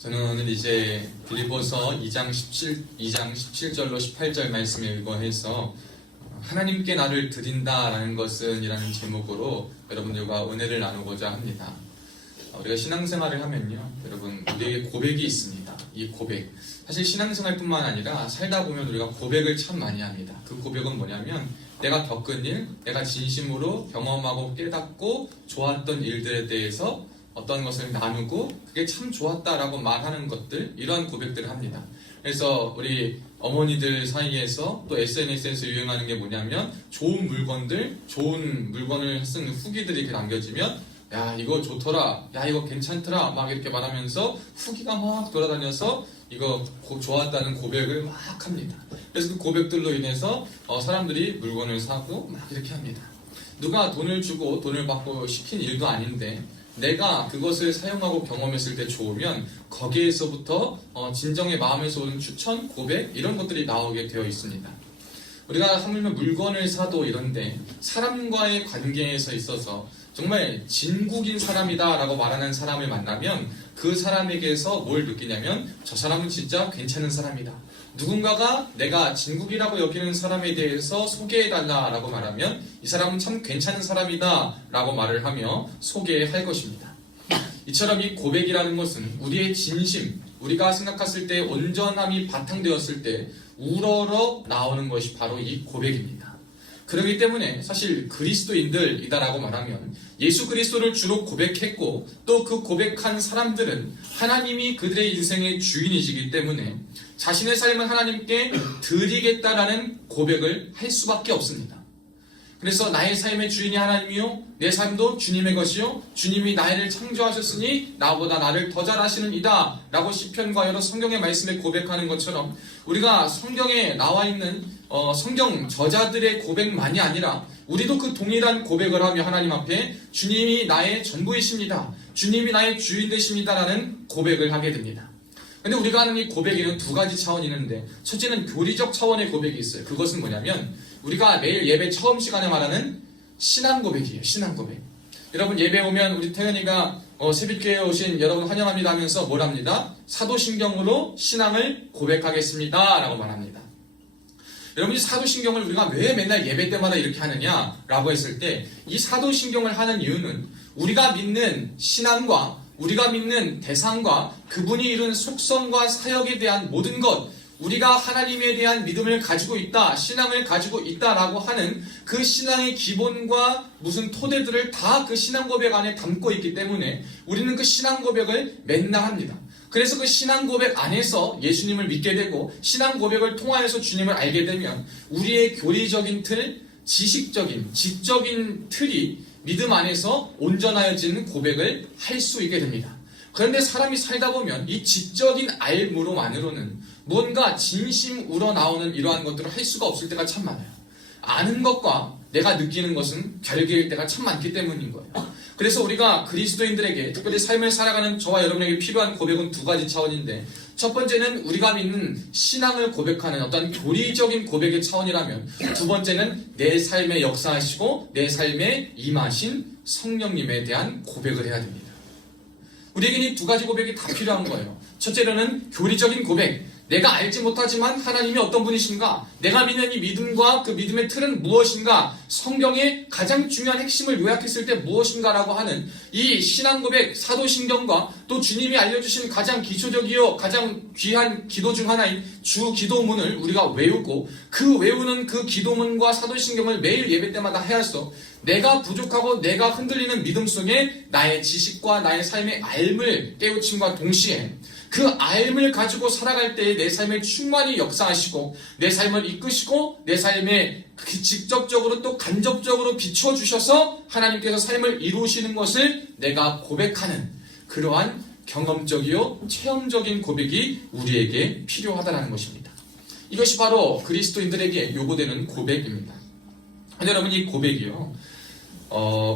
저는 오늘 이제 빌립보서 2장 17절로 18절 말씀을 읽어해서 하나님께 나를 드린다라는 것은 이라는 제목으로 여러분들과 은혜를 나누고자 합니다. 우리가 신앙생활을 하면요, 여러분, 우리에게 고백이 있습니다. 이 고백, 사실 신앙생활뿐만 아니라 살다 보면 우리가 고백을 참 많이 합니다. 그 고백은 뭐냐면 내가 겪은 일, 내가 진심으로 경험하고 깨닫고 좋았던 일들에 대해서 어떤 것을 나누고 그게 참 좋았다라고 말하는 것들, 이러한 고백들을 합니다. 그래서 우리 어머니들 사이에서 또 SNS에서 유행하는 게 뭐냐면 좋은 물건을 쓴 후기들이 이렇게 남겨지면 야 이거 좋더라, 야 이거 괜찮더라 막 이렇게 말하면서 후기가 막 돌아다녀서 이거 좋았다는 고백을 막 합니다. 그래서 그 고백들로 인해서 사람들이 물건을 사고 막 이렇게 합니다. 누가 돈을 주고 돈을 받고 시킨 일도 아닌데 내가 그것을 사용하고 경험했을 때 좋으면 거기에서부터 진정의 마음에서 오는 추천, 고백 이런 것들이 나오게 되어 있습니다. 우리가 하물며 물건을 사도 이런데 사람과의 관계에서 있어서 정말 진국인 사람이다 라고 말하는 사람을 만나면 그 사람에게서 뭘 느끼냐면 저 사람은 진짜 괜찮은 사람이다. 누군가가 내가 진국이라고 여기는 사람에 대해서 소개해달라 라고 말하면 이 사람은 참 괜찮은 사람이다 라고 말을 하며 소개할 것입니다. 이처럼 이 고백이라는 것은 우리의 진심, 우리가 생각했을 때 온전함이 바탕되었을 때 우러러 나오는 것이 바로 이 고백입니다. 그렇기 때문에 사실 그리스도인들이다라고 말하면 예수 그리스도를 주로 고백했고 또 그 고백한 사람들은 하나님이 그들의 인생의 주인이시기 때문에 자신의 삶을 하나님께 드리겠다라는 고백을 할 수밖에 없습니다. 그래서 나의 삶의 주인이 하나님이요 내 삶도 주님의 것이요 주님이 나를 창조하셨으니 나보다 나를 더 잘하시는 이다 라고 시편과 여러 성경의 말씀에 고백하는 것처럼 우리가 성경에 나와 있는 성경 저자들의 고백만이 아니라 우리도 그 동일한 고백을 하며 하나님 앞에 주님이 나의 전부이십니다, 주님이 나의 주인 되십니다 라는 고백을 하게 됩니다. 근데 우리가 하는 이 고백에는 두 가지 차원이 있는데 첫째는 교리적 차원의 고백이 있어요. 그것은 뭐냐면 우리가 매일 예배 처음 시간에 말하는 신앙 고백이에요. 신앙 고백. 여러분 예배 오면 우리 태연이가 새벽교회에 오신 여러분 환영합니다 하면서 뭘 합니다? 사도신경으로 신앙을 고백하겠습니다 라고 말합니다. 여러분 이 사도신경을 우리가 왜 맨날 예배 때마다 이렇게 하느냐 라고 했을 때 이 사도신경을 하는 이유는 우리가 믿는 신앙과 우리가 믿는 대상과 그분이 이룬 속성과 사역에 대한 모든 것, 우리가 하나님에 대한 믿음을 가지고 있다, 신앙을 가지고 있다라고 하는 그 신앙의 기본과 무슨 토대들을 다 그 신앙 고백 안에 담고 있기 때문에 우리는 그 신앙 고백을 맨날 합니다. 그래서 그 신앙 고백 안에서 예수님을 믿게 되고 신앙 고백을 통하여서 주님을 알게 되면 우리의 교리적인 틀, 지식적인, 지적인 틀이 믿음 안에서 온전하여지는 고백을 할 수 있게 됩니다. 그런데 사람이 살다 보면 이 지적인 알므로만으로는 뭔가 진심 우러나오는 이러한 것들을 할 수가 없을 때가 참 많아요. 아는 것과 내가 느끼는 것은 별개일 때가 참 많기 때문인 거예요. 그래서 우리가 그리스도인들에게 특별히 삶을 살아가는 저와 여러분에게 필요한 고백은 두 가지 차원인데 첫 번째는 우리가 믿는 신앙을 고백하는 어떤 교리적인 고백의 차원이라면 두 번째는 내 삶에 역사하시고 내 삶에 임하신 성령님에 대한 고백을 해야 됩니다. 우리에게는 이 두 가지 고백이 다 필요한 거예요. 첫째로는 교리적인 고백. 내가 알지 못하지만 하나님이 어떤 분이신가? 내가 믿는 이 믿음과 그 믿음의 틀은 무엇인가? 성경의 가장 중요한 핵심을 요약했을 때 무엇인가라고 하는 이 신앙 고백, 사도신경과 또 주님이 알려주신 가장 기초적이요 가장 귀한 기도 중 하나인 주 기도문을 우리가 외우고 그 외우는 그 기도문과 사도신경을 매일 예배 때마다 해야서 내가 부족하고 내가 흔들리는 믿음 속에 나의 지식과 나의 삶의 알을 깨우침과 동시에 그 알을 가지고 살아갈 때에 내 삶에 충만히 역사하시고 내 삶을 이끄시고 내 삶에 직접적으로 또 간접적으로 비춰주셔서 하나님께서 삶을 이루시는 것을 내가 고백하는 그러한 경험적이요 체험적인 고백이 우리에게 필요하다는 것입니다. 이것이 바로 그리스도인들에게 요구되는 고백입니다. 여러분 이 고백이요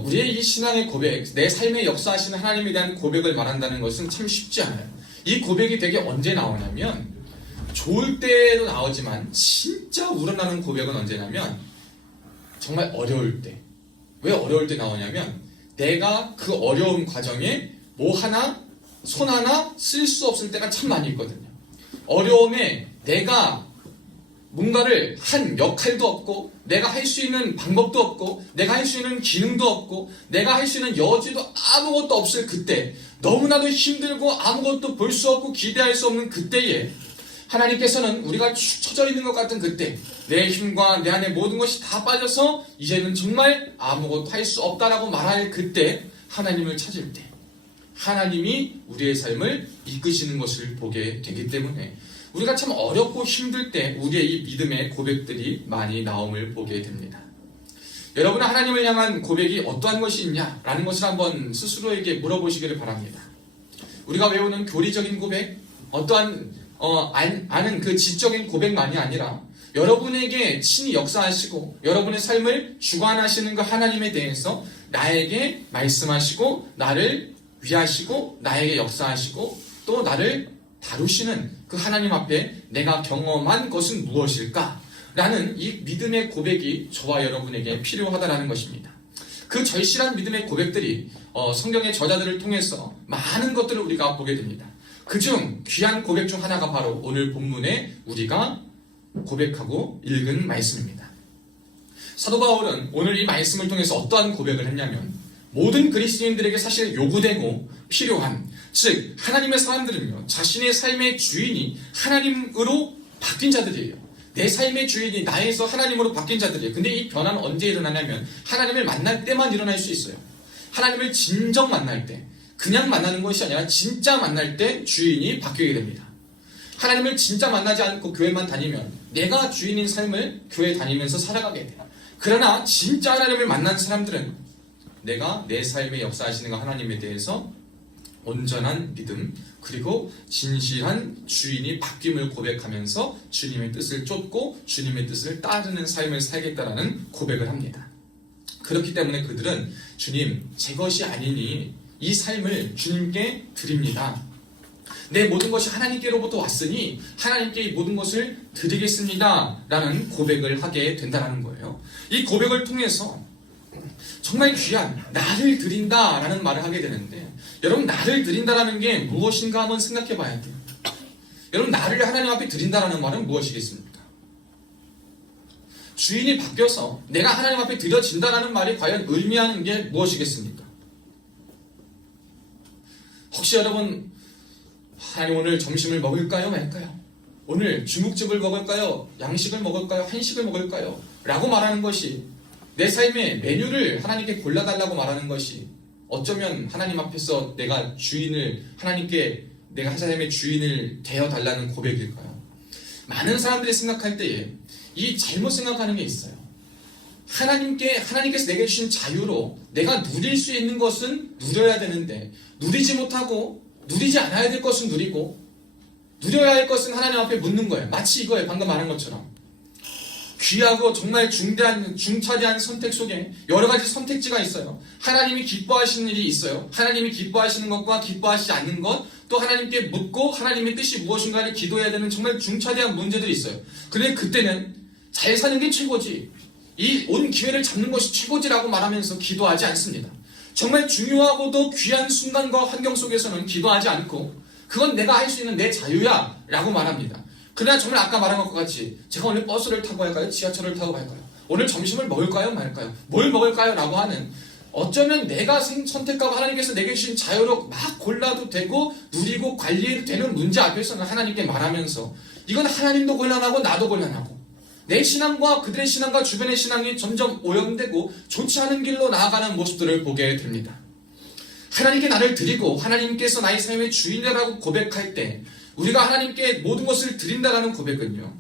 우리의 이 신앙의 고백, 내 삶에 역사하시는 하나님에 대한 고백을 말한다는 것은 참 쉽지 않아요. 이 고백이 되게 언제 나오냐면 좋을 때도 나오지만 진짜 우러나는 고백은 언제냐면 정말 어려울 때. 왜 어려울 때 나오냐면 내가 그 어려운 과정에 뭐 하나 손 하나 쓸 수 없을 때가 참 많이 있거든요. 어려움에 내가 뭔가를 한 역할도 없고, 내가 할 수 있는 방법도 없고, 내가 할 수 있는 기능도 없고, 내가 할 수 있는 여지도 아무것도 없을 그때, 너무나도 힘들고 아무것도 볼 수 없고 기대할 수 없는 그때에 하나님께서는 우리가 축 처져 있는 것 같은 그때, 내 힘과 내 안에 모든 것이 다 빠져서 이제는 정말 아무것도 할 수 없다라고 말할 그때, 하나님을 찾을 때 하나님이 우리의 삶을 이끄시는 것을 보게 되기 때문에 우리가 참 어렵고 힘들 때 우리의 이 믿음의 고백들이 많이 나옴을 보게 됩니다. 여러분은 하나님을 향한 고백이 어떠한 것이 있냐라는 것을 한번 스스로에게 물어보시기를 바랍니다. 우리가 외우는 교리적인 고백, 어떠한 아는 그 지적인 고백만이 아니라 여러분에게 친히 역사하시고 여러분의 삶을 주관하시는 그 하나님에 대해서 나에게 말씀하시고 나를 위하시고 나에게 역사하시고 또 나를 다루시는 그 하나님 앞에 내가 경험한 것은 무엇일까? 라는 이 믿음의 고백이 저와 여러분에게 필요하다는 것입니다. 그 절실한 믿음의 고백들이 성경의 저자들을 통해서 많은 것들을 우리가 보게 됩니다. 그중 귀한 고백 중 하나가 바로 오늘 본문에 우리가 고백하고 읽은 말씀입니다. 사도 바울은 오늘 이 말씀을 통해서 어떠한 고백을 했냐면 모든 그리스도인들에게 사실 요구되고 필요한, 즉 하나님의 사람들은요 자신의 삶의 주인이 하나님으로 바뀐 자들이에요. 내 삶의 주인이 나에서 하나님으로 바뀐 자들이에요. 근데 이 변화는 언제 일어나냐면 하나님을 만날 때만 일어날 수 있어요. 하나님을 진정 만날 때, 그냥 만나는 것이 아니라 진짜 만날 때 주인이 바뀌게 됩니다. 하나님을 진짜 만나지 않고 교회만 다니면 내가 주인인 삶을 교회 다니면서 살아가게 돼요. 그러나 진짜 하나님을 만난 사람들은 내가 내 삶에 역사하시는 하나님에 대해서 온전한 믿음 그리고 진실한 주인이 바뀜을 고백하면서 주님의 뜻을 쫓고 주님의 뜻을 따르는 삶을 살겠다라는 고백을 합니다. 그렇기 때문에 그들은 주님 제 것이 아니니 이 삶을 주님께 드립니다. 내 모든 것이 하나님께로부터 왔으니 하나님께 이 모든 것을 드리겠습니다 라는 고백을 하게 된다는 거예요. 이 고백을 통해서 정말 귀한 나를 드린다라는 말을 하게 되는데 여러분 나를 드린다라는 게 무엇인가 한번 생각해 봐야 돼요. 여러분 나를 하나님 앞에 드린다라는 말은 무엇이겠습니까? 주인이 바뀌어서 내가 하나님 앞에 드려진다라는 말이 과연 의미하는 게 무엇이겠습니까? 혹시 여러분 하나님 오늘 점심을 먹을까요 말까요? 오늘 중국집을 먹을까요? 양식을 먹을까요? 한식을 먹을까요? 라고 말하는 것이 내 삶의 메뉴를 하나님께 골라달라고 말하는 것이 어쩌면 하나님 앞에서 내가 주인을 하나님께 내가 삶의 주인을 되어달라는 고백일까요? 많은 사람들이 생각할 때에 이 잘못 생각하는 게 있어요. 하나님께서 내게 주신 자유로 내가 누릴 수 있는 것은 누려야 되는데 누리지 못하고 누리지 않아야 될 것은 누리고 누려야 할 것은 하나님 앞에 묻는 거예요. 마치 이거예요. 방금 말한 것처럼. 귀하고 정말 중차대한 선택 속에 여러 가지 선택지가 있어요. 하나님이 기뻐하시는 일이 있어요. 하나님이 기뻐하시는 것과 기뻐하시지 않는 것, 또 하나님께 묻고 하나님의 뜻이 무엇인가를 기도해야 되는 정말 중차대한 문제들이 있어요. 그런데 그때는 잘 사는 게 최고지, 이 온 기회를 잡는 것이 최고지라고 말하면서 기도하지 않습니다. 정말 중요하고도 귀한 순간과 환경 속에서는 기도하지 않고 그건 내가 할 수 있는 내 자유야 라고 말합니다. 그러나 정말 아까 말한 것과 같이 제가 오늘 버스를 타고 갈까요? 지하철을 타고 갈까요? 오늘 점심을 먹을까요? 말까요? 뭘 먹을까요? 라고 하는 어쩌면 내가 선택하고 하나님께서 내게 주신 자유로 막 골라도 되고 누리고 관리해도 되는 문제 앞에서는 하나님께 말하면서 이건 하나님도 곤란하고 나도 곤란하고 내 신앙과 그들의 신앙과 주변의 신앙이 점점 오염되고 좋지 않은 길로 나아가는 모습들을 보게 됩니다. 하나님께 나를 드리고 하나님께서 나의 삶의 주인이라고 고백할 때 우리가 하나님께 모든 것을 드린다라는 고백은요,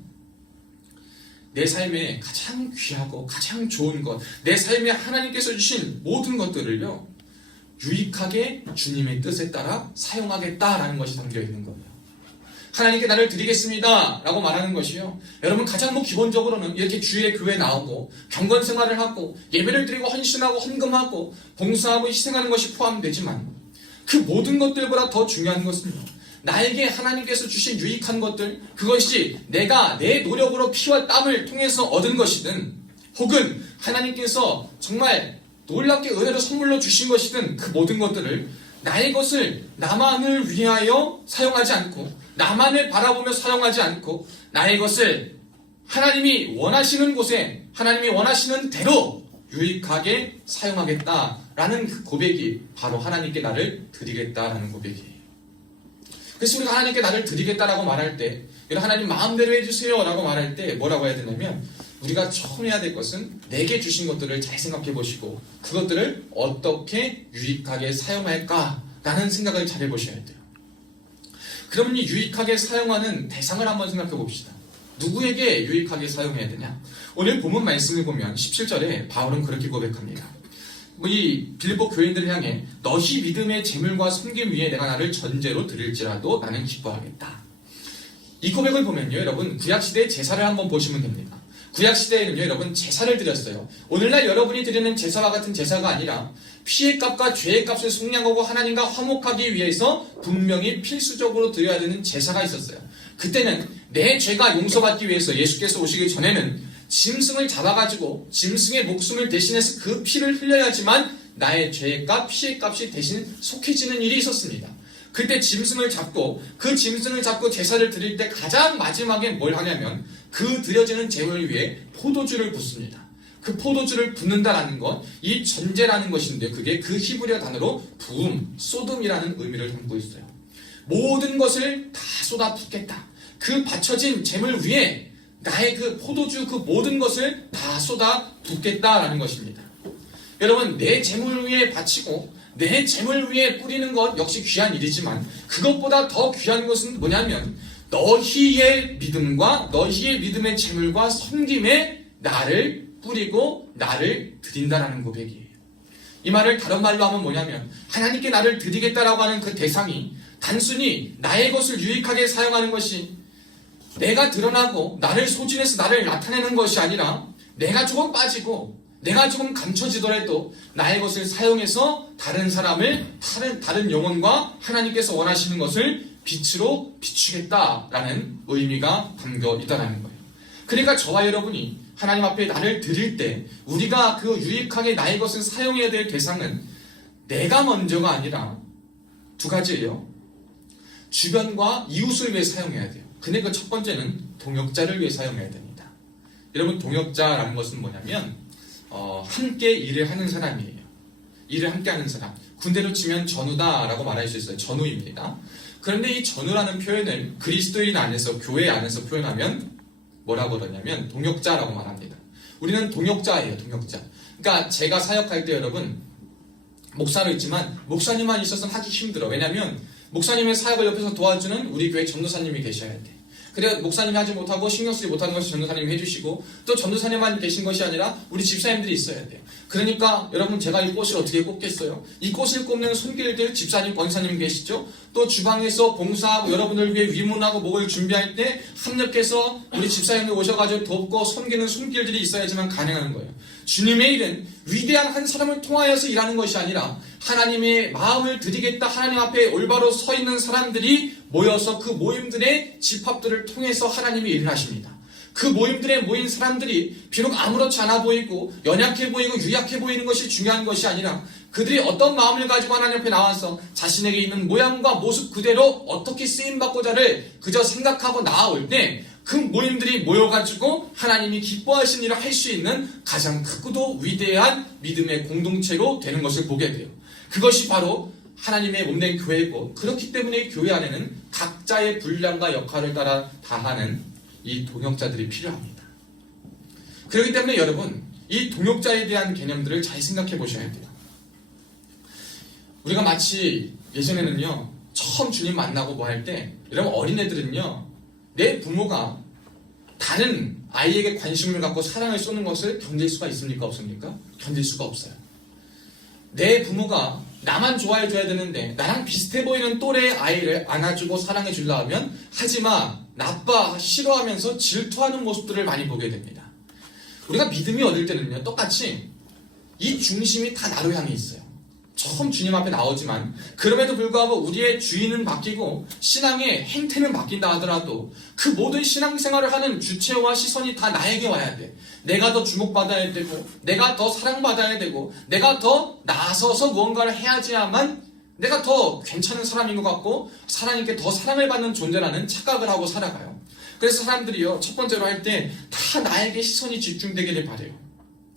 내 삶에 가장 귀하고 가장 좋은 것, 내 삶에 하나님께서 주신 모든 것들을요 유익하게 주님의 뜻에 따라 사용하겠다라는 것이 담겨 있는 거예요. 하나님께 나를 드리겠습니다 라고 말하는 것이요, 여러분 가장 기본적으로는 이렇게 주일에 교회에 나오고 경건 생활을 하고 예배를 드리고 헌신하고 헌금하고 봉사하고 희생하는 것이 포함되지만 그 모든 것들보다 더 중요한 것은요, 나에게 하나님께서 주신 유익한 것들, 그것이 내가 내 노력으로 피와 땀을 통해서 얻은 것이든 혹은 하나님께서 정말 놀랍게 은혜로 선물로 주신 것이든 그 모든 것들을 나의 것을 나만을 위하여 사용하지 않고 나만을 바라보며 사용하지 않고 나의 것을 하나님이 원하시는 곳에 하나님이 원하시는 대로 유익하게 사용하겠다라는 그 고백이 바로 하나님께 나를 드리겠다라는 고백이에요. 그래서 우리가 하나님께 나를 드리겠다라고 말할 때 하나님 마음대로 해주세요 라고 말할 때 뭐라고 해야 되냐면 우리가 처음 해야 될 것은 내게 주신 것들을 잘 생각해 보시고 그것들을 어떻게 유익하게 사용할까라는 생각을 잘 해보셔야 돼요. 그러면 이 유익하게 사용하는 대상을 한번 생각해 봅시다. 누구에게 유익하게 사용해야 되냐? 오늘 본문 말씀을 보면 17절에 바울은 그렇게 고백합니다. 이 빌립보 교인들을 향해 너희 믿음의 재물과 섬김 위에 내가 나를 전제로 드릴지라도 나는 기뻐하겠다. 이 고백을 보면요, 여러분 구약시대의 제사를 한번 보시면 됩니다. 구약시대에는요, 여러분 제사를 드렸어요. 오늘날 여러분이 드리는 제사와 같은 제사가 아니라 피의 값과 죄의 값을 속량하고 하나님과 화목하기 위해서 분명히 필수적으로 드려야 되는 제사가 있었어요. 그때는 내 죄가 용서받기 위해서 예수께서 오시기 전에는 짐승을 잡아가지고 짐승의 목숨을 대신해서 그 피를 흘려야지만 나의 죄의 값, 피의 값이 대신 속해지는 일이 있었습니다. 그때 짐승을 잡고 그 짐승을 잡고 제사를 드릴 때 가장 마지막에 뭘 하냐면 그 드려지는 제물 위에 포도주를 붓습니다. 그 포도주를 붓는다라는 것, 이 전제라는 것인데 그게 그 히브리어 단어로 부음, 소돔이라는 의미를 담고 있어요. 모든 것을 다 쏟아 붓겠다. 그 바쳐진 제물 위에 나의 그 포도주 그 모든 것을 다 쏟아 붓겠다라는 것입니다. 여러분 내 제물 위에 바치고 내 제물 위에 뿌리는 것 역시 귀한 일이지만 그것보다 더 귀한 것은 뭐냐면 너희의 믿음과 너희의 믿음의 제물과 섬김에 나를 뿌리고 나를 드린다라는 고백이에요. 이 말을 다른 말로 하면 뭐냐면 하나님께 나를 드리겠다라고 하는 그 대상이 단순히 나의 것을 유익하게 사용하는 것이 내가 드러나고 나를 소진해서 나를 나타내는 것이 아니라 내가 조금 빠지고 내가 조금 감춰지더라도 나의 것을 사용해서 다른 사람을 다른 영혼과 하나님께서 원하시는 것을 빛으로 비추겠다라는 의미가 담겨 있다는 거예요. 그러니까 저와 여러분이 하나님 앞에 나를 드릴 때 우리가 그 유익하게 나의 것을 사용해야 될 대상은 내가 먼저가 아니라 두 가지예요. 주변과 이웃을 위해 사용해야 돼요. 근데 그 첫 번째는 동역자를 위해 사용해야 됩니다. 여러분 동역자라는 것은 뭐냐면 함께 일을 하는 사람이에요. 일을 함께 하는 사람. 군대로 치면 전우다라고 말할 수 있어요. 전우입니다. 그런데 이 전우라는 표현을 그리스도인 안에서 교회 안에서 표현하면 뭐라고 그러냐면 동역자라고 말합니다. 우리는 동역자예요. 동역자. 그러니까 제가 사역할 때 여러분 목사로 있지만 목사님만 있어서는 하기 힘들어. 왜냐하면 목사님의 사역을 옆에서 도와주는 우리 교회 전도사님이 계셔야 돼. 그래 목사님이 하지 못하고 신경 쓰지 못하는 것을 전도사님이 해주시고 또 전도사님만 계신 것이 아니라 우리 집사님들이 있어야 돼요. 그러니까 여러분 제가 이 꽃을 어떻게 꽂겠어요? 이 꽃을 꽂는 손길들 집사님, 권사님 계시죠? 또 주방에서 봉사하고 여러분들 위해 위문하고 목을 준비할 때 합력해서 우리 집사님들 오셔가지고 돕고 섬기는 손길들이 있어야지만 가능한 거예요. 주님의 일은 위대한 한 사람을 통하여서 일하는 것이 아니라 하나님의 마음을 드리겠다 하나님 앞에 올바로 서 있는 사람들이 모여서 그 모임들의 집합들을 통해서 하나님이 일을 하십니다. 그 모임들에 모인 사람들이 비록 아무렇지 않아 보이고 연약해 보이고 유약해 보이는 것이 중요한 것이 아니라 그들이 어떤 마음을 가지고 하나님 앞에 나와서 자신에게 있는 모양과 모습 그대로 어떻게 쓰임받고자를 그저 생각하고 나아올 때 그 모임들이 모여가지고 하나님이 기뻐하신 일을 할 수 있는 가장 크고도 위대한 믿음의 공동체로 되는 것을 보게 돼요. 그것이 바로 하나님의 몸된 교회고 그렇기 때문에 교회 안에는 각자의 분량과 역할을 따라 다하는 이 동역자들이 필요합니다. 그렇기 때문에 여러분 이 동역자에 대한 개념들을 잘 생각해 보셔야 돼요. 우리가 마치 예전에는요 처음 주님 만나고 뭐 할 때 여러분 어린애들은요 내 부모가 다른 아이에게 관심을 갖고 사랑을 쏟는 것을 견딜 수가 있습니까? 없습니까? 견딜 수가 없어요. 내 부모가 나만 좋아해 줘야 되는데 나랑 비슷해 보이는 또래의 아이를 안아주고 사랑해 주려 하면 하지마, 나빠, 싫어하면서 질투하는 모습들을 많이 보게 됩니다. 우리가 믿음이 얻을 때는요 똑같이 이 중심이 다 나로 향해 있어요. 처음 주님 앞에 나오지만 그럼에도 불구하고 우리의 주인은 바뀌고 신앙의 행태는 바뀐다 하더라도 그 모든 신앙생활을 하는 주체와 시선이 다 나에게 와야 돼. 내가 더 주목받아야 되고 내가 더 사랑받아야 되고 내가 더 나서서 무언가를 해야지만 내가 더 괜찮은 사람인 것 같고 하나님께 더 사랑을 받는 존재라는 착각을 하고 살아가요. 그래서 사람들이요, 첫 번째로 할 때 다 나에게 시선이 집중되기를 바래요.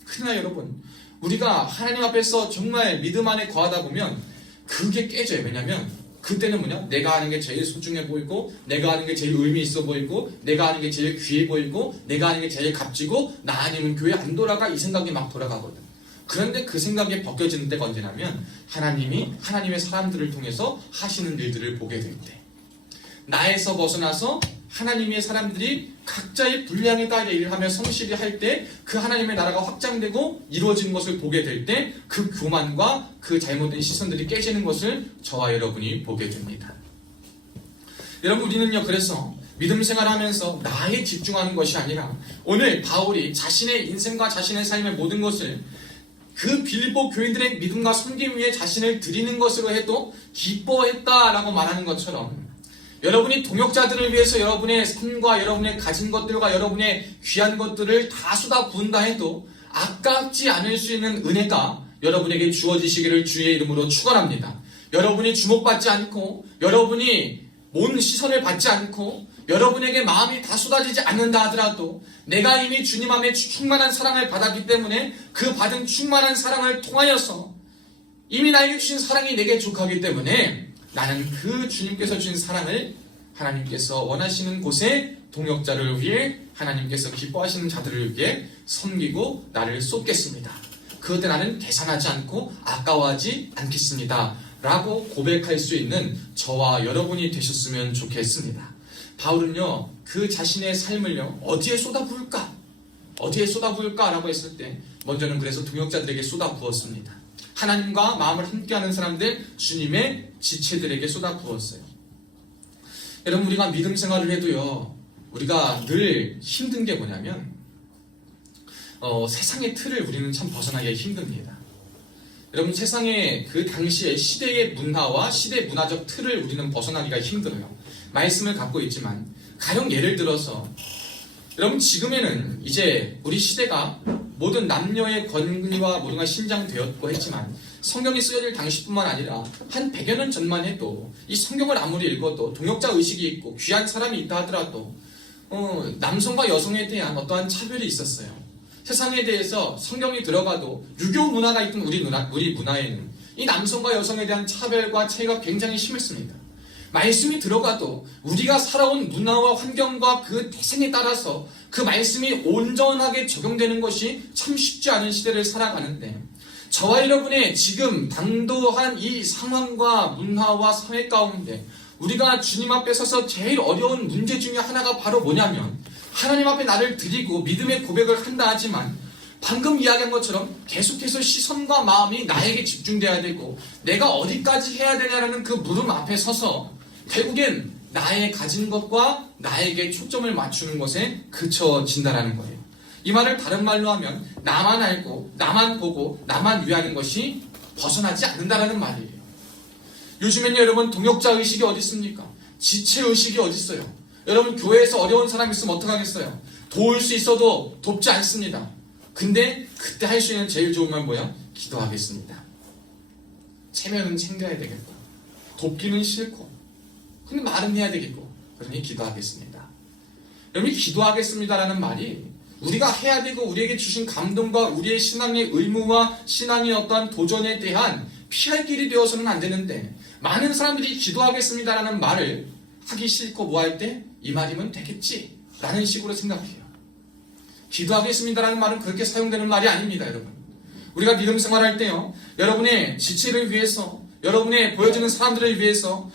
그러나 여러분, 우리가 하나님 앞에서 정말 믿음 안에 거하다 보면 그게 깨져요. 왜냐면 그때는 내가 하는 게 제일 소중해 보이고, 내가 하는 게 제일 의미 있어 보이고, 내가 하는 게 제일 귀해 보이고, 내가 하는 게 제일 값지고, 나 아니면 교회 안 돌아가, 이 생각이 막 돌아가거든. 그런데 그 생각이 벗겨지는 때가 언제냐면 하나님이 하나님의 사람들을 통해서 하시는 일들을 보게 될 때, 나에서 벗어나서 하나님의 사람들이 각자의 분량에 따라 일을 하며 성실히 할 때 그 하나님의 나라가 확장되고 이루어진 것을 보게 될 때 그 교만과 그 잘못된 시선들이 깨지는 것을 저와 여러분이 보게 됩니다. 여러분, 우리는요, 그래서 믿음 생활하면서 나에 집중하는 것이 아니라 오늘 바울이 자신의 인생과 자신의 삶의 모든 것을 그 빌립보 교인들의 믿음과 섬김 위에 자신을 드리는 것으로 해도 기뻐했다라고 말하는 것처럼, 여러분이 동역자들을 위해서 여러분의 삶과 여러분의 가진 것들과 여러분의 귀한 것들을 다 쏟아 부은다 해도 아깝지 않을 수 있는 은혜가 여러분에게 주어지시기를 주의 이름으로 축원합니다. 여러분이 주목받지 않고, 여러분이 온 시선을 받지 않고, 여러분에게 마음이 다 쏟아지지 않는다 하더라도 내가 이미 주님 안에 충만한 사랑을 받았기 때문에 그 받은 충만한 사랑을 통하여서 이미 나에게 주신 사랑이 내게 족하기 때문에 나는 그 주님께서 주신 사랑을 하나님께서 원하시는 곳에 동역자를 위해, 하나님께서 기뻐하시는 자들을 위해 섬기고 나를 쏟겠습니다. 그때 나는 계산하지 않고 아까워하지 않겠습니다 라고 고백할 수 있는 저와 여러분이 되셨으면 좋겠습니다. 바울은요, 그 자신의 삶을요, 어디에 쏟아부을까? 어디에 쏟아부을까? 라고 했을 때 먼저는 그래서 동역자들에게 쏟아부었습니다. 하나님과 마음을 함께하는 사람들, 주님의 지체들에게 쏟아부었어요. 여러분, 우리가 믿음 생활을 해도요, 우리가 늘 힘든 게 뭐냐면 세상의 틀을 우리는 참 벗어나기가 힘듭니다. 여러분, 세상의 그 당시의 시대의 문화와 시대 문화적 틀을 우리는 벗어나기가 힘들어요. 말씀을 갖고 있지만 가령 예를 들어서 여러분, 지금에는 이제 우리 시대가 모든 남녀의 권리와 모두가 신장되었고 했지만 성경이 쓰여질 당시뿐만 아니라 한 100여 년 전만 해도 이 성경을 아무리 읽어도 동역자 의식이 있고 귀한 사람이 있다 하더라도 남성과 여성에 대한 어떠한 차별이 있었어요. 세상에 대해서 성경이 들어가도 유교 문화가 있던 우리 문화에는 이 남성과 여성에 대한 차별과 차이가 굉장히 심했습니다. 말씀이 들어가도 우리가 살아온 문화와 환경과 그 태생에 따라서 그 말씀이 온전하게 적용되는 것이 참 쉽지 않은 시대를 살아가는데, 저와 여러분의 지금 당도한 이 상황과 문화와 사회 가운데 우리가 주님 앞에 서서 제일 어려운 문제 중에 하나가 바로 뭐냐면, 하나님 앞에 나를 드리고 믿음의 고백을 한다 하지만 방금 이야기한 것처럼 계속해서 시선과 마음이 나에게 집중돼야 되고 내가 어디까지 해야 되냐라는 그 물음 앞에 서서 결국엔 나의 가진 것과 나에게 초점을 맞추는 것에 그쳐진다라는 거예요. 이 말을 다른 말로 하면 나만 알고 나만 보고 나만 위하는 것이 벗어나지 않는다라는 말이에요. 요즘엔요, 여러분, 동역자 의식이 어디 있습니까? 지체 의식이 어디 있어요? 여러분, 교회에서 어려운 사람 있으면 어떡하겠어요? 도울 수 있어도 돕지 않습니다. 근데 그때 할 수 있는 제일 좋은 말 뭐야? 기도하겠습니다. 체면은 챙겨야 되겠고 돕기는 싫고 근데 말은 해야 되겠고, 그러니 기도하겠습니다. 여러분, 기도하겠습니다라는 말이 우리가 해야 되고 우리에게 주신 감동과 우리의 신앙의 의무와 신앙의 어떠한 도전에 대한 피할 길이 되어서는 안 되는데, 많은 사람들이 기도하겠습니다라는 말을 하기 싫고 뭐 할 때 이 말이면 되겠지 라는 식으로 생각해요. 기도하겠습니다라는 말은 그렇게 사용되는 말이 아닙니다. 여러분, 우리가 믿음 생활할 때요, 여러분의 지체를 위해서, 여러분의 보여지는 사람들을 위해서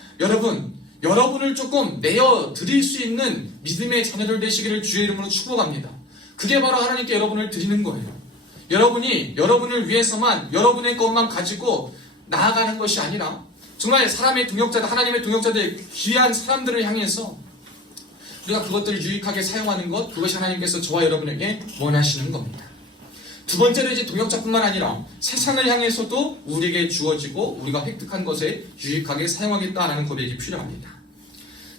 여러분을 조금 내어 드릴 수 있는 믿음의 자녀들 되시기를 주의 이름으로 축복합니다. 그게 바로 하나님께 여러분을 드리는 거예요. 여러분이 여러분을 위해서만 여러분의 것만 가지고 나아가는 것이 아니라 정말 사람의 동역자들, 하나님의 동역자들, 귀한 사람들을 향해서 우리가 그것들을 유익하게 사용하는 것, 그것이 하나님께서 저와 여러분에게 원하시는 겁니다. 두 번째로 이제 동역자뿐만 아니라 세상을 향해서도 우리에게 주어지고 우리가 획득한 것에 유익하게 사용하겠다라는 고백이 필요합니다.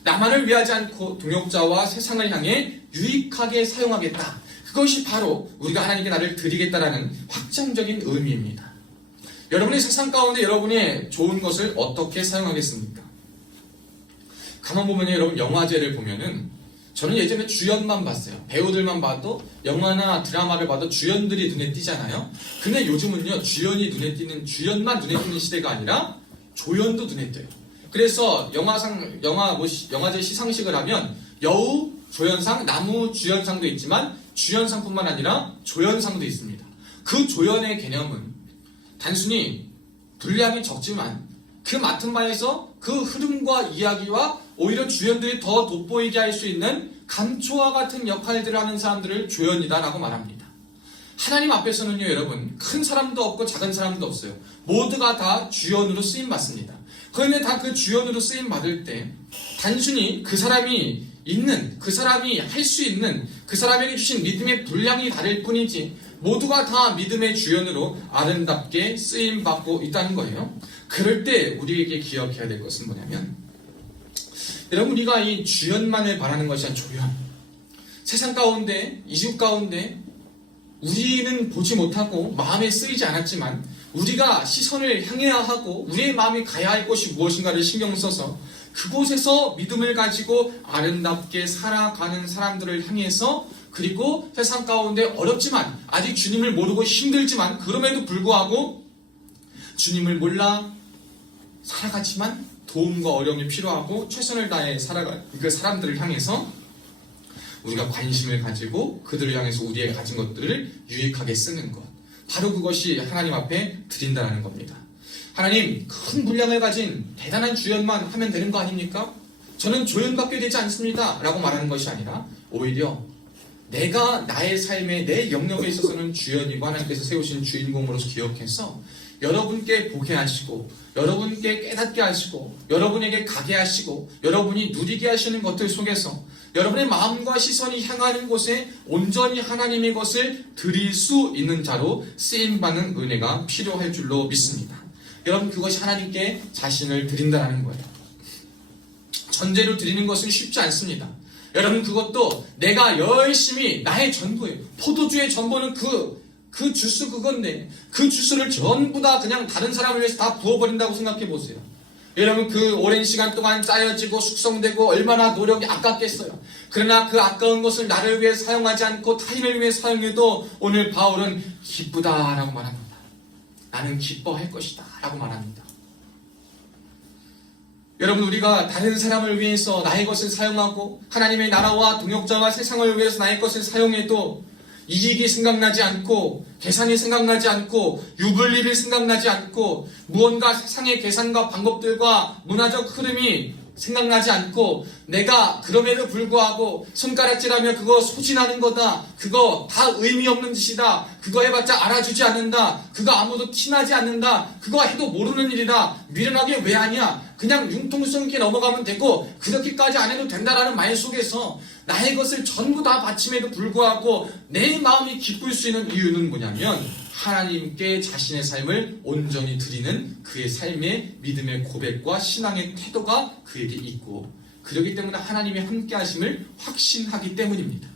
나만을 위하지 않고 동역자와 세상을 향해 유익하게 사용하겠다. 그것이 바로 우리가 하나님께 나를 드리겠다라는 확장적인 의미입니다. 여러분의 세상 가운데 여러분의 좋은 것을 어떻게 사용하겠습니까? 가만 보면요, 여러분 영화제를 보면은 저는 예전에 주연만 봤어요. 배우들만 봐도 영화나 드라마를 봐도 주연들이 눈에 띄잖아요. 근데 요즘은요, 주연만 눈에 띄는 시대가 아니라 조연도 눈에 띄어요. 그래서 영화제 시상식을 하면 여우 조연상, 나무 주연상도 있지만 주연상뿐만 아니라 조연상도 있습니다. 그 조연의 개념은 단순히 분량이 적지만 그 맡은 바에서 그 흐름과 이야기와 오히려 주연들이 더 돋보이게 할 수 있는 감초와 같은 역할들을 하는 사람들을 조연이다라고 말합니다. 하나님 앞에서는요, 여러분, 큰 사람도 없고 작은 사람도 없어요. 모두가 다 주연으로 쓰임 받습니다. 그런데 다 그 주연으로 쓰임 받을 때 단순히 그 사람이 할 수 있는 그 사람에게 주신 믿음의 분량이 다를 뿐이지 모두가 다 믿음의 주연으로 아름답게 쓰임 받고 있다는 거예요. 그럴 때 우리에게 기억해야 될 것은 뭐냐면, 여러분, 우리가 이 주연만을 바라는 것이 아니라 조연, 세상 가운데, 이웃 가운데 우리는 보지 못하고 마음에 쓰이지 않았지만 우리가 시선을 향해야 하고 우리의 마음이 가야 할 곳이 무엇인가를 신경 써서 그곳에서 믿음을 가지고 아름답게 살아가는 사람들을 향해서, 그리고 세상 가운데 어렵지만 아직 주님을 모르고 힘들지만 그럼에도 불구하고 주님을 몰라 살아가지만 도움과 어려움이 필요하고 최선을 다해 살아가는 그 사람들을 향해서 우리가 관심을 가지고 그들을 향해서 우리의 가진 것들을 유익하게 쓰는 것, 바로 그것이 하나님 앞에 드린다는 겁니다. 하나님, 큰 분량을 가진 대단한 주연만 하면 되는 거 아닙니까? 저는 조연밖에 되지 않습니다 라고 말하는 것이 아니라 오히려 내가 나의 삶에 내 영역에 있어서는 주연이고 하나님께서 세우신 주인공으로서 기억해서 여러분께 보게 하시고 여러분께 깨닫게 하시고 여러분에게 가게 하시고 여러분이 누리게 하시는 것들 속에서 여러분의 마음과 시선이 향하는 곳에 온전히 하나님의 것을 드릴 수 있는 자로 쓰임받는 은혜가 필요할 줄로 믿습니다. 여러분, 그것이 하나님께 자신을 드린다는 거예요. 전제로 드리는 것은 쉽지 않습니다. 여러분, 그것도 내가 열심히 나의 전부예요. 포도주의 전부는 그 주스 그건데 그 주스를 전부 다 그냥 다른 사람을 위해서 다 부어버린다고 생각해 보세요. 여러분, 그 오랜 시간 동안 짜여지고 숙성되고 얼마나 노력이 아깝겠어요. 그러나 그 아까운 것을 나를 위해 사용하지 않고 타인을 위해 사용해도 오늘 바울은 기쁘다라고 말합니다. 나는 기뻐할 것이다 라고 말합니다. 여러분, 우리가 다른 사람을 위해서 나의 것을 사용하고 하나님의 나라와 동역자와 세상을 위해서 나의 것을 사용해도 이익이 생각나지 않고 계산이 생각나지 않고 유불리를 생각나지 않고 무언가 세상의 계산과 방법들과 문화적 흐름이 생각나지 않고 내가 그럼에도 불구하고 손가락질하며 그거 소진하는 거다, 그거 다 의미 없는 짓이다, 그거 해봤자 알아주지 않는다, 그거 아무도 티나지 않는다, 그거 해도 모르는 일이다, 미련하게 왜 하냐, 그냥 융통성 있게 넘어가면 되고 그렇게까지 안 해도 된다라는 말 속에서 나의 것을 전부 다 바침에도 불구하고 내 마음이 기쁠 수 있는 이유는 뭐냐면 하나님께 자신의 삶을 온전히 드리는 그의 삶의 믿음의 고백과 신앙의 태도가 그에게 있고, 그렇기 때문에 하나님의 함께 하심을 확신하기 때문입니다.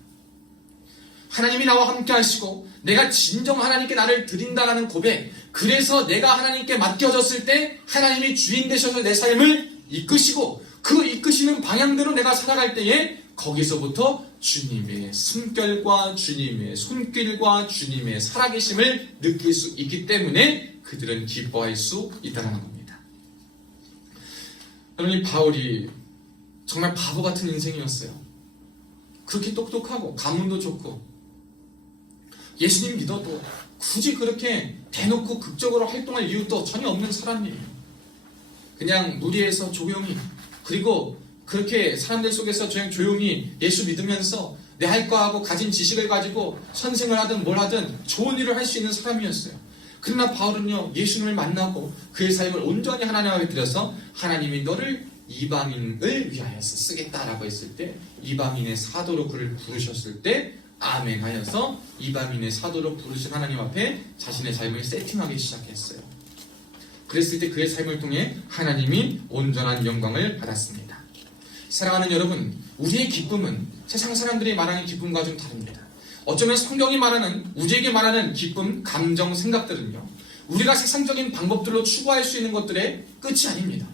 하나님이 나와 함께 하시고 내가 진정 하나님께 나를 드린다라는 고백, 그래서 내가 하나님께 맡겨졌을 때 하나님이 주인 되셔서 내 삶을 이끄시고 그 이끄시는 방향대로 내가 살아갈 때에 거기서부터 주님의 숨결과 주님의 손길과 주님의 살아계심을 느낄 수 있기 때문에 그들은 기뻐할 수 있다는 겁니다. 여러분, 이 바울이 정말 바보 같은 인생이었어요. 그렇게 똑똑하고 가문도 좋고 예수님 믿어도 굳이 그렇게 대놓고 극적으로 활동할 이유도 전혀 없는 사람이에요. 그냥 무리해서 조용히, 그리고 그렇게 사람들 속에서 조용히 예수 믿으면서 내 할 거 하고 가진 지식을 가지고 선생을 하든 뭘 하든 좋은 일을 할 수 있는 사람이었어요. 그러나 바울은요, 예수님을 만나고 그의 삶을 온전히 하나님 앞에 드려서 하나님이 너를 이방인을 위하여서 쓰겠다라고 했을 때, 이방인의 사도로 그를 부르셨을 때 아멘 하여서 이방인의 사도로 부르신 하나님 앞에 자신의 삶을 세팅하기 시작했어요. 그랬을 때 그의 삶을 통해 하나님이 온전한 영광을 받았습니다. 사랑하는 여러분, 우리의 기쁨은 세상 사람들이 말하는 기쁨과 좀 다릅니다. 어쩌면 성경이 말하는, 우리에게 말하는 기쁨, 감정, 생각들은요, 우리가 세상적인 방법들로 추구할 수 있는 것들의 끝이 아닙니다.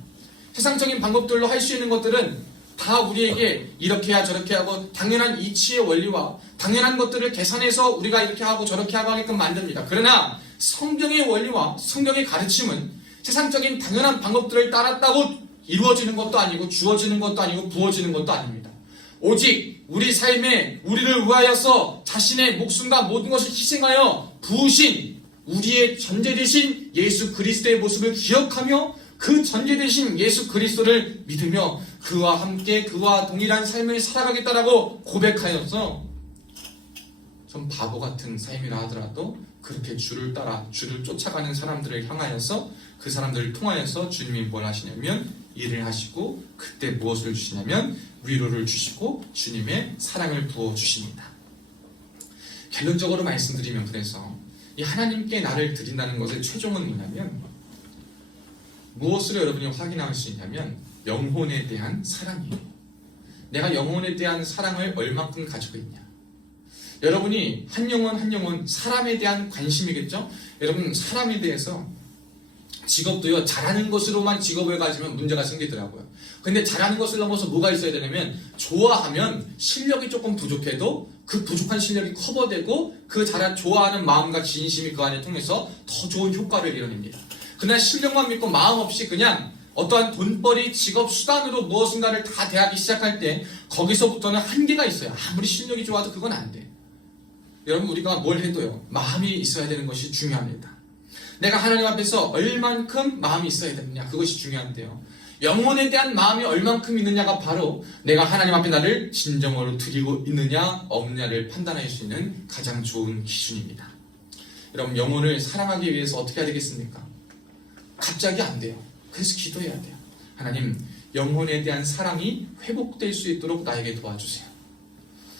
세상적인 방법들로 할 수 있는 것들은 다 우리에게 이렇게 해야 저렇게 하고 당연한 이치의 원리와 당연한 것들을 계산해서 우리가 이렇게 하고 저렇게 하고 하게끔 만듭니다. 그러나 성경의 원리와 성경의 가르침은 세상적인 당연한 방법들을 따랐다고 이루어지는 것도 아니고 주어지는 것도 아니고 부어지는 것도 아닙니다. 오직 우리 삶에 우리를 위하여서 자신의 목숨과 모든 것을 희생하여 부으신 우리의 전제되신 예수 그리스도의 모습을 기억하며 그 전제되신 예수 그리스도를 믿으며 그와 함께 그와 동일한 삶을 살아가겠다라고 고백하여서 좀 바보 같은 삶이라 하더라도 그렇게 주를 따라 주를 쫓아가는 사람들을 향하여서 그 사람들을 통하여서 주님이 뭘 하시냐면 일을 하시고 그때 무엇을 주시냐면 위로를 주시고 주님의 사랑을 부어주십니다. 결론적으로 말씀드리면 그래서 이 하나님께 나를 드린다는 것의 최종은 뭐냐면 무엇으로 여러분이 확인할 수 있냐면 영혼에 대한 사랑이에요. 내가 영혼에 대한 사랑을 얼만큼 가지고 있냐. 여러분이 한 영혼 사람에 대한 관심이겠죠. 여러분 사람에 대해서 직업도요 잘하는 것으로만 직업을 가지면 문제가 생기더라고요. 근데 잘하는 것을 넘어서 뭐가 있어야 되냐면 좋아하면 실력이 조금 부족해도 그 부족한 실력이 커버되고 그 좋아하는 마음과 진심이 그 안에 통해서 더 좋은 효과를 이뤄냅니다. 그냥 실력만 믿고 마음 없이 그냥 어떠한 돈벌이 직업 수단으로 무엇인가를 다 대하기 시작할 때 거기서부터는 한계가 있어요. 아무리 실력이 좋아도 그건 안 돼. 여러분 우리가 뭘 해도요 마음이 있어야 되는 것이 중요합니다. 내가 하나님 앞에서 얼만큼 마음이 있어야 되느냐 그것이 중요한데요. 영혼에 대한 마음이 얼만큼 있느냐가 바로 내가 하나님 앞에 나를 진정으로 드리고 있느냐 없느냐를 판단할 수 있는 가장 좋은 기준입니다. 여러분 영혼을 사랑하기 위해서 어떻게 해야 되겠습니까? 갑자기 안 돼요. 그래서 기도해야 돼요. 하나님 영혼에 대한 사랑이 회복될 수 있도록 나에게 도와주세요.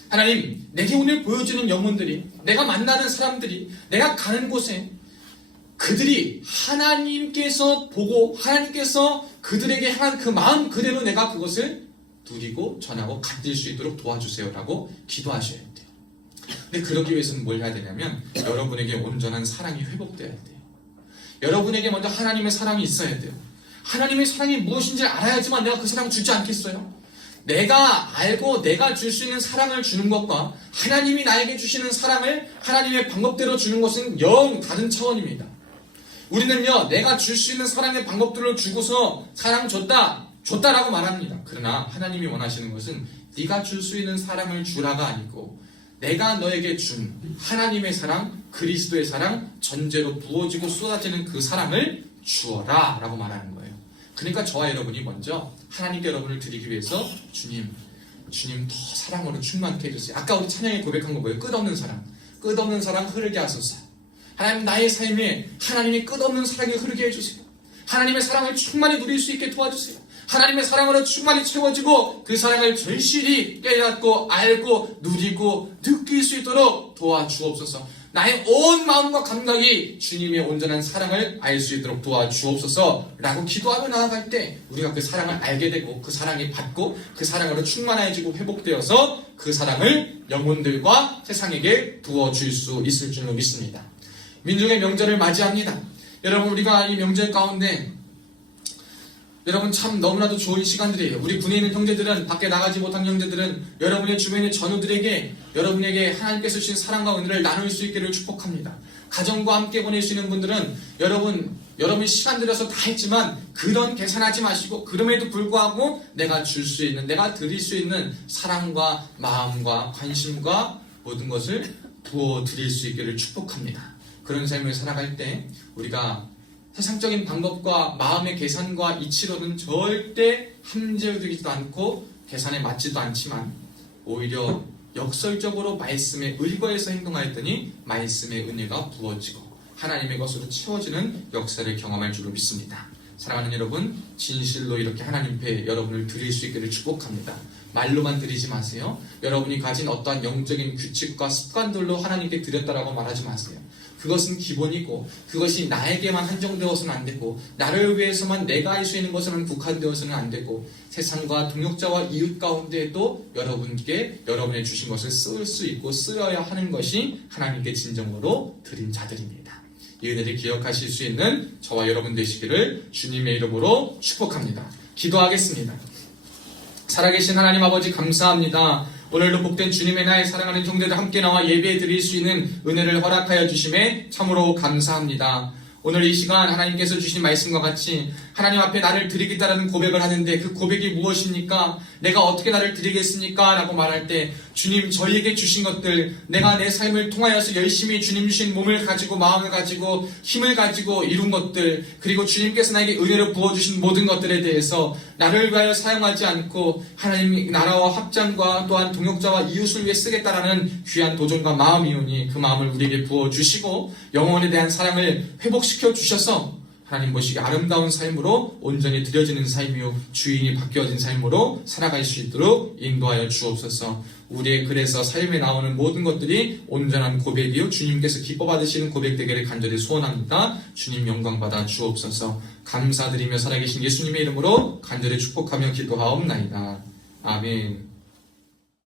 하나님 내게 오늘 보여주는 영혼들이 내가 만나는 사람들이 내가 가는 곳에 그들이 하나님께서 보고 하나님께서 그들에게 향한 그 마음 그대로 내가 그것을 누리고 전하고 갖질 수 있도록 도와주세요라고 기도하셔야 돼요. 근데 그러기 위해서는 뭘 해야 되냐면 여러분에게 온전한 사랑이 회복돼야 돼요. 여러분에게 먼저 하나님의 사랑이 있어야 돼요. 하나님의 사랑이 무엇인지 알아야지만 내가 그 사랑을 주지 않겠어요? 내가 알고 내가 줄 수 있는 사랑을 주는 것과 하나님이 나에게 주시는 사랑을 하나님의 방법대로 주는 것은 영 다른 차원입니다. 우리는요 내가 줄 수 있는 사랑의 방법들을 주고서 사랑 줬다라고 말합니다. 그러나 하나님이 원하시는 것은 네가 줄 수 있는 사랑을 주라가 아니고 내가 너에게 준 하나님의 사랑 그리스도의 사랑 전제로 부어지고 쏟아지는 그 사랑을 주어라 라고 말하는 거예요. 그러니까 저와 여러분이 먼저 하나님께 여러분을 드리기 위해서 주님 더 사랑으로 충만케 해주세요. 아까 우리 찬양에 고백한 거 뭐예요? 끝없는 사랑 흐르게 하소서. 하나님 나의 삶에 하나님이 끝없는 사랑이 흐르게 해주세요. 하나님의 사랑을 충만히 누릴 수 있게 도와주세요. 하나님의 사랑으로 충만히 채워지고 그 사랑을 절실히 깨닫고 알고 누리고 느낄 수 있도록 도와주옵소서. 나의 온 마음과 감각이 주님의 온전한 사랑을 알 수 있도록 도와주옵소서 라고 기도하며 나아갈 때 우리가 그 사랑을 알게 되고 그 사랑이 받고 그 사랑으로 충만해지고 회복되어서 그 사랑을 영혼들과 세상에게 부어줄 수 있을 줄로 믿습니다. 민족의 명절을 맞이합니다. 여러분 우리가 이 명절 가운데 여러분 참 너무나도 좋은 시간들이에요. 우리 군에 있는 형제들은 밖에 나가지 못한 형제들은 여러분의 주변의 전우들에게 여러분에게 하나님께서 주신 사랑과 은혜를 나눌 수 있기를 축복합니다. 가정과 함께 보낼 수 있는 분들은 여러분 시간 들여서 다 했지만 그런 계산하지 마시고 그럼에도 불구하고 내가 줄 수 있는 내가 드릴 수 있는 사랑과 마음과 관심과 모든 것을 부어드릴 수 있기를 축복합니다. 그런 삶을 살아갈 때 우리가 세상적인 방법과 마음의 계산과 이치로는 절대 함재되지도 않고 계산에 맞지도 않지만 오히려 역설적으로 말씀에 의거해서 행동하였더니 말씀의 은혜가 부어지고 하나님의 것으로 채워지는 역사를 경험할 줄로 믿습니다. 사랑하는 여러분, 진실로 이렇게 하나님 앞에 여러분을 드릴 수 있기를 축복합니다. 말로만 드리지 마세요. 여러분이 가진 어떠한 영적인 규칙과 습관들로 하나님께 드렸다라고 말하지 마세요. 그것은 기본이고 그것이 나에게만 한정되어서는 안 되고 나를 위해서만 내가 할 수 있는 것은 국한되어서는 안 되고 세상과 동역자와 이웃 가운데에도 여러분께 여러분의 주신 것을 쓸 수 있고 쓰여야 하는 것이 하나님께 진정으로 드린 자들입니다. 이 은혜를 기억하실 수 있는 저와 여러분 되시기를 주님의 이름으로 축복합니다. 기도하겠습니다. 살아계신 하나님 아버지 감사합니다. 오늘도 복된 주님의 날 사랑하는 형제들 함께 나와 예배 드릴 수 있는 은혜를 허락하여 주심에 참으로 감사합니다. 오늘 이 시간 하나님께서 주신 말씀과 같이 하나님 앞에 나를 드리겠다라는 고백을 하는데 그 고백이 무엇입니까? 내가 어떻게 나를 드리겠습니까? 라고 말할 때 주님 저희에게 주신 것들 내가 내 삶을 통하여서 열심히 주님 주신 몸을 가지고 마음을 가지고 힘을 가지고 이룬 것들 그리고 주님께서 나에게 은혜로 부어주신 모든 것들에 대해서 나를 위하여 사용하지 않고 하나님 나라와 합장과 또한 동역자와 이웃을 위해 쓰겠다라는 귀한 도전과 마음이오니 그 마음을 우리에게 부어주시고 영혼에 대한 사랑을 회복시켜 주셔서 하나님 보시기에 아름다운 삶으로 온전히 드려지는 삶이요 주인이 바뀌어진 삶으로 살아갈 수 있도록 인도하여 주옵소서. 우리의 그래서 삶에 나오는 모든 것들이 온전한 고백이요 주님께서 기뻐 받으시는 고백 되기를 간절히 소원합니다. 주님 영광 받아 주옵소서. 감사드리며 살아계신 예수님의 이름으로 간절히 축복하며 기도하옵나이다. 아멘.